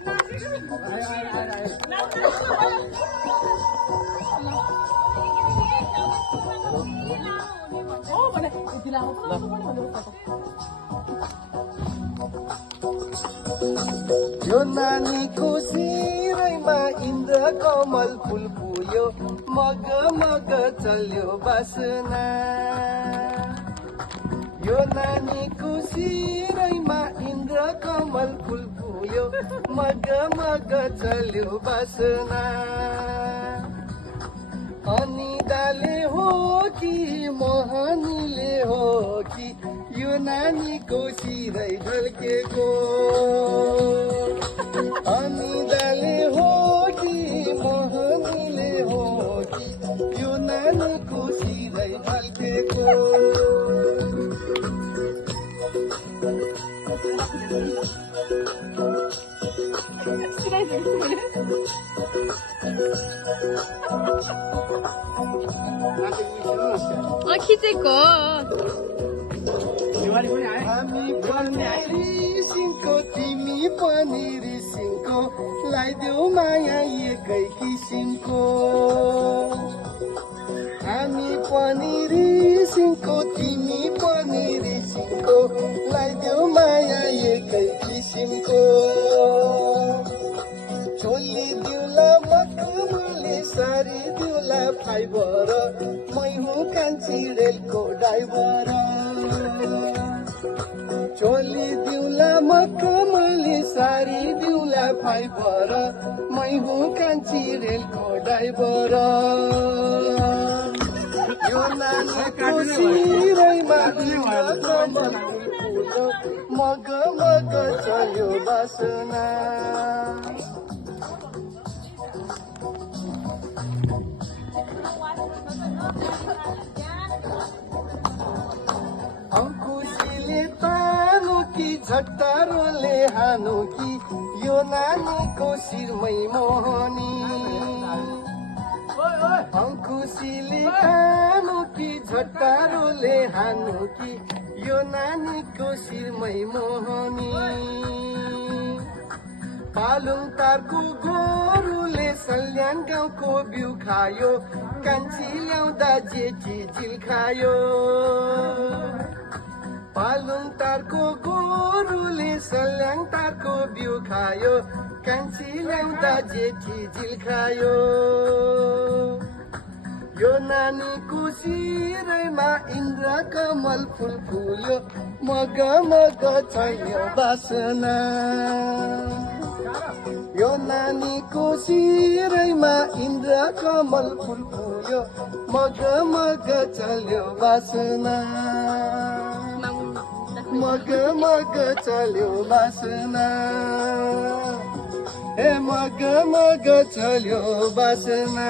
यो नानीको शिरैमा इन्द्र कमल फुल फुल्यो मग मग चल्यो बासना यो नानीको शिरैमा इन्द्र कमल फुल फुल्यो मग मग चल्यो बासना अनिदाले हो कि मोहनीले हो कि यो नानीको शिरै ढल्केको अनिदाले हो कि मोहनीले हो कि यो नानीको शिरै ढल्केको खिचेको हामी पनि रिसिङको तिमी पनि रिसिङको लगाइदेऊ माया एकै किसिमको हामी पनि रिसिङको तिमी पनि रिसिङको लगाइदेऊ माया एकै किसिमको चोली दिउला मखमलले सारी दिउला फाइबर मै हुँ कान्छी रेलको ड्राइभर चोली दिउला मखमलले सारी दिउला फाइबर मै हुँ कान्छी रेलको ड्राइभर यो नानीको शिरैमा कमल फुल्यो मग मग चल्यो बासना अंकुशीले तानो कि झट्टारोले हानो कि यो नानीको शिरमै मोहनी अंकुशीले तानो कि झट्टारोले हानो कि यो नानीको शिरमै मोहनी पालुङ तारको गोरुले सल्यान गाउँको बिउ खायो कान्छी ल्याउँदा जेठी झिल खायो पालुङ तारको गोरुले सल्यान तारको बिउ खायो कान्छी ल्याउँदा जेठी झिल खायो यो नानीको शिरैमा इन्द्र कमल फुल फुल्यो मग मग चल्यो बासना यो नानीको शिरैमा इन्द्र कमल फुल फुल्यो मग मग चल्यो बासना मग मग चल्यो बासना ए मग मग चल्यो बासना